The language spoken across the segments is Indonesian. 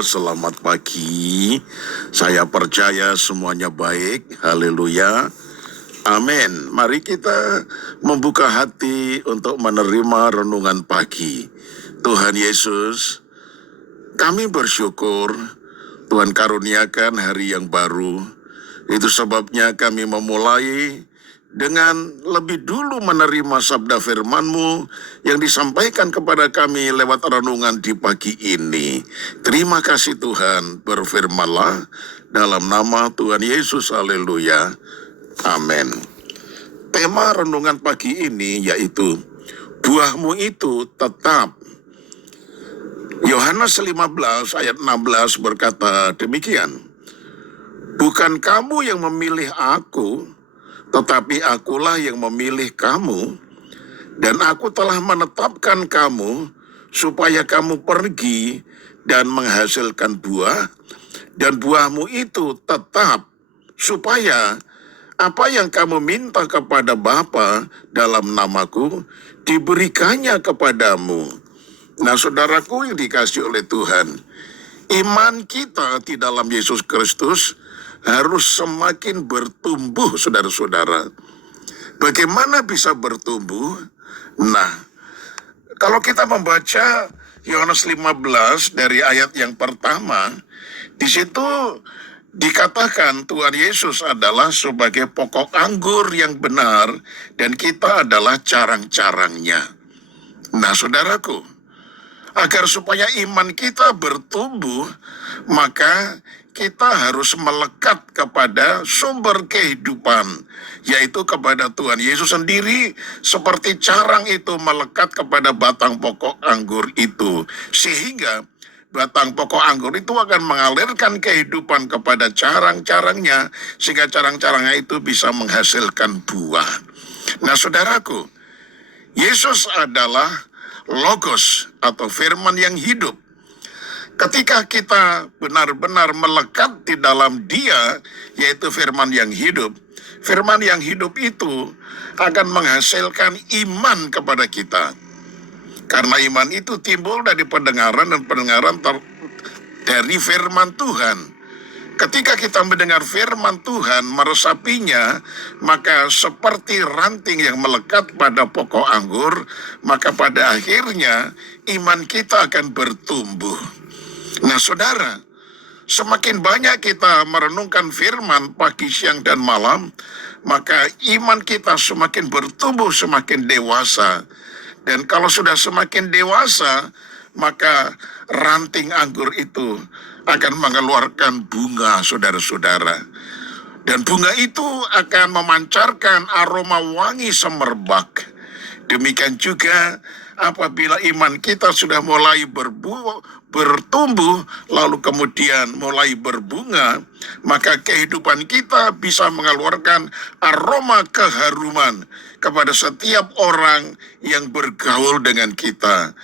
selamat pagi. Saya percaya semuanya baik. Haleluya. Amin. Mari kita membuka hati untuk menerima renungan pagi. Tuhan Yesus, kami bersyukur Tuhan karuniakan hari yang baru. Itu sebabnya kami memulai dengan lebih dulu menerima sabda firman-Mu yang disampaikan kepada kami lewat renungan di pagi ini. Terima kasih Tuhan, berfirmanlah dalam nama Tuhan Yesus, haleluya, amin. Tema renungan pagi ini yaitu buahmu itu tetap. Yohanes 15 ayat 16 berkata demikian, bukan kamu yang memilih aku, tetapi akulah yang memilih kamu, dan aku telah menetapkan kamu supaya kamu pergi dan menghasilkan buah, dan buahmu itu tetap, supaya apa yang kamu minta kepada Bapa dalam namaku, diberikannya kepadamu. Nah, saudaraku yang dikasihi oleh Tuhan, iman kita di dalam Yesus Kristus harus semakin bertumbuh, saudara-saudara. Bagaimana bisa bertumbuh? Nah, kalau kita membaca Yohanes 15 dari ayat yang pertama, di situ dikatakan Tuhan Yesus adalah sebagai pokok anggur yang benar dan kita adalah carang-carangnya. Nah, saudaraku, agar supaya iman kita bertumbuh, maka kita harus melekat kepada sumber kehidupan, yaitu kepada Tuhan Yesus sendiri, seperti carang itu melekat kepada batang pokok anggur itu, sehingga batang pokok anggur itu akan mengalirkan kehidupan kepada carang-carangnya, sehingga carang-carangnya itu bisa menghasilkan buah. Nah, saudaraku, Yesus adalah Logos atau firman yang hidup. Ketika kita benar-benar melekat di dalam Dia, yaitu firman yang hidup itu akan menghasilkan iman kepada kita. Karena iman itu timbul dari pendengaran dan pendengaran dari firman Tuhan. Ketika kita mendengar firman Tuhan, meresapinya, maka seperti ranting yang melekat pada pokok anggur, maka pada akhirnya iman kita akan bertumbuh. Nah, saudara, semakin banyak kita merenungkan firman pagi, siang, dan malam, maka iman kita semakin bertumbuh, semakin dewasa. Dan kalau sudah semakin dewasa, maka ranting anggur itu akan mengeluarkan bunga, saudara-saudara. Dan bunga itu akan memancarkan aroma wangi semerbak. Demikian juga apabila iman kita sudah mulai bertumbuh, lalu kemudian mulai berbunga, maka kehidupan kita bisa mengeluarkan aroma keharuman kepada setiap orang yang bergaul dengan kita.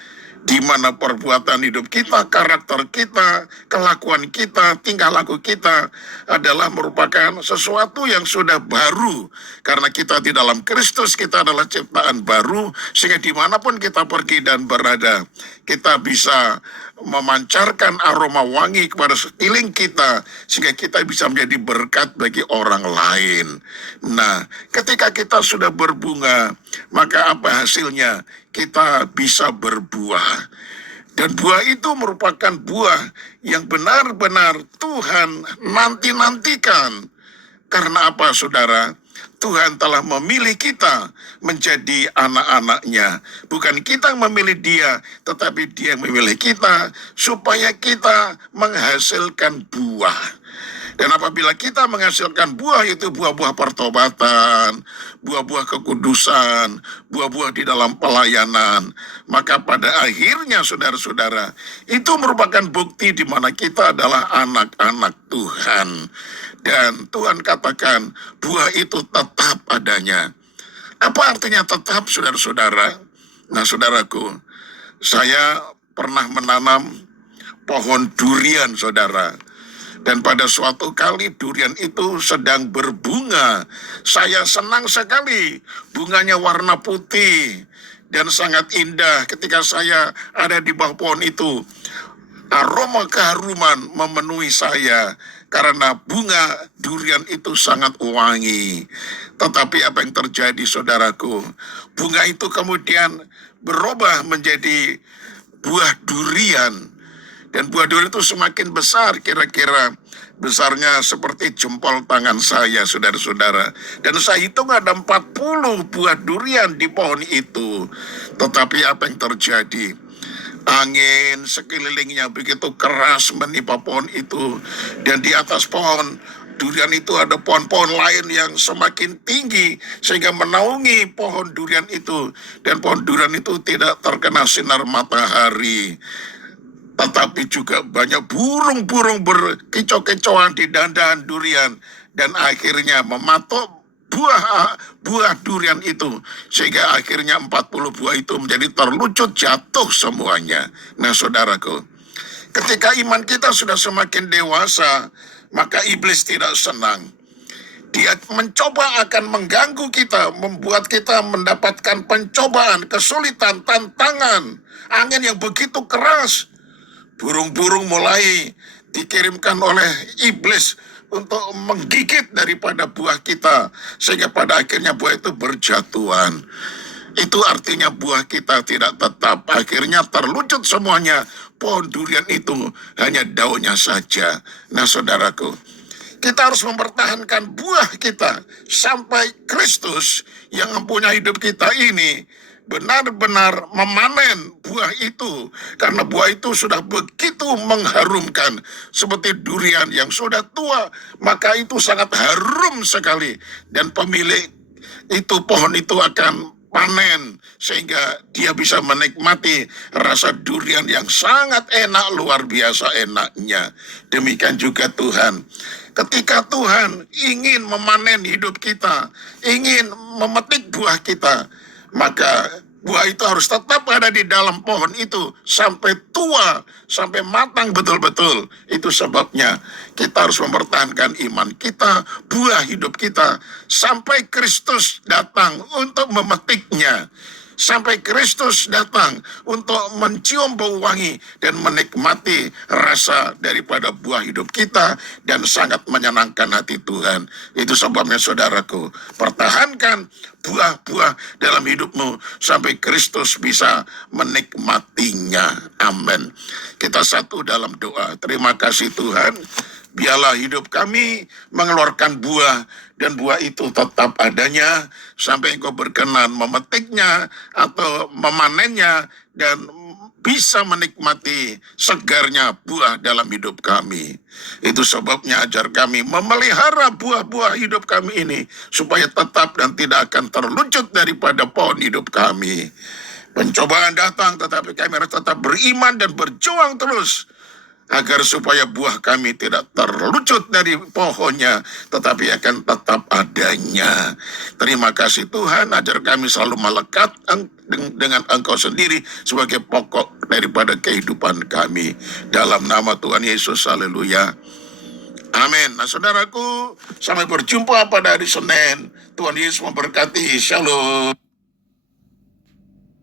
Di mana perbuatan hidup kita, karakter kita, kelakuan kita, tingkah laku kita adalah merupakan sesuatu yang sudah baru. Karena kita di dalam Kristus, kita adalah ciptaan baru, sehingga dimanapun kita pergi dan berada, kita bisa memancarkan aroma wangi kepada sekeliling kita, sehingga kita bisa menjadi berkat bagi orang lain. Nah, ketika kita sudah berbunga, maka apa hasilnya? Kita bisa berbuah. Dan buah itu merupakan buah yang benar-benar Tuhan nanti-nantikan. Karena apa, saudara? Tuhan telah memilih kita menjadi anak-anaknya. Bukan kita yang memilih Dia, tetapi Dia yang memilih kita supaya kita menghasilkan buah. Dan apabila kita menghasilkan buah, yaitu buah-buah pertobatan, buah-buah kekudusan, buah-buah di dalam pelayanan, maka pada akhirnya, saudara-saudara, itu merupakan bukti di mana kita adalah anak-anak Tuhan. Dan Tuhan katakan, buah itu tetap adanya. Apa artinya tetap, saudara-saudara? Nah, saudaraku, saya pernah menanam pohon durian, saudara. Dan pada suatu kali durian itu sedang berbunga. Saya senang sekali, bunganya warna putih dan sangat indah ketika saya ada di bawah pohon itu. Aroma keharuman memenuhi saya karena bunga durian itu sangat wangi. Tetapi apa yang terjadi, saudaraku? Bunga itu kemudian berubah menjadi buah durian. Dan buah durian itu semakin besar, kira-kira besarnya seperti jempol tangan saya, saudara-saudara. Dan saya hitung ada 40 buah durian di pohon itu. Tetapi apa yang terjadi? Angin sekelilingnya begitu keras menimpa pohon itu. Dan di atas pohon durian itu ada pohon-pohon lain yang semakin tinggi sehingga menaungi pohon durian itu. Dan pohon durian itu tidak terkena sinar matahari. Tetapi juga banyak burung-burung berkicau-kicauan di dahan durian dan akhirnya mematuk buah durian itu sehingga akhirnya 40 buah itu menjadi terlucut jatuh semuanya. Nah, saudaraku, ketika iman kita sudah semakin dewasa, maka iblis tidak senang. Dia mencoba akan mengganggu kita, membuat kita mendapatkan pencobaan, kesulitan, tantangan, angin yang begitu keras. Burung-burung mulai dikirimkan oleh iblis untuk menggigit daripada buah kita, sehingga pada akhirnya buah itu berjatuhan. Itu artinya buah kita tidak tetap, akhirnya terlucut semuanya. Pohon durian itu hanya daunnya saja. Nah, saudaraku, kita harus mempertahankan buah kita sampai Kristus yang mempunyai hidup kita ini benar-benar memanen buah itu, karena buah itu sudah begitu mengharumkan seperti durian yang sudah tua, maka itu sangat harum sekali dan pemilik itu pohon itu akan panen sehingga dia bisa menikmati rasa durian yang sangat enak, luar biasa enaknya. Demikian juga Tuhan, ketika Tuhan ingin memanen hidup kita, ingin memetik buah kita, maka buah itu harus tetap ada di dalam pohon itu sampai tua, sampai matang betul-betul. Itu sebabnya kita harus mempertahankan iman kita, buah hidup kita, sampai Kristus datang untuk memetiknya. Sampai Kristus datang untuk mencium bau wangi dan menikmati rasa daripada buah hidup kita dan sangat menyenangkan hati Tuhan. Itu sebabnya, saudaraku, pertahankan buah-buah dalam hidupmu sampai Kristus bisa menikmatinya. Amin. Kita satu dalam doa. Terima kasih Tuhan. Biarlah hidup kami mengeluarkan buah, dan buah itu tetap adanya sampai Engkau berkenan memetiknya atau memanennya dan bisa menikmati segarnya buah dalam hidup kami. Itu sebabnya ajar kami memelihara buah-buah hidup kami ini supaya tetap dan tidak akan terlucut daripada pohon hidup kami. Pencobaan datang, tetapi kami harus tetap beriman dan berjuang terus agar supaya buah kami tidak terlucut dari pohonnya, tetapi akan tetap adanya. Terima kasih Tuhan, ajar kami selalu melekat dengan Engkau sendiri sebagai pokok daripada kehidupan kami. Dalam nama Tuhan Yesus, haleluya. Amin. Nah, saudaraku, sampai berjumpa pada hari Senin. Tuhan Yesus memberkati. Shalom.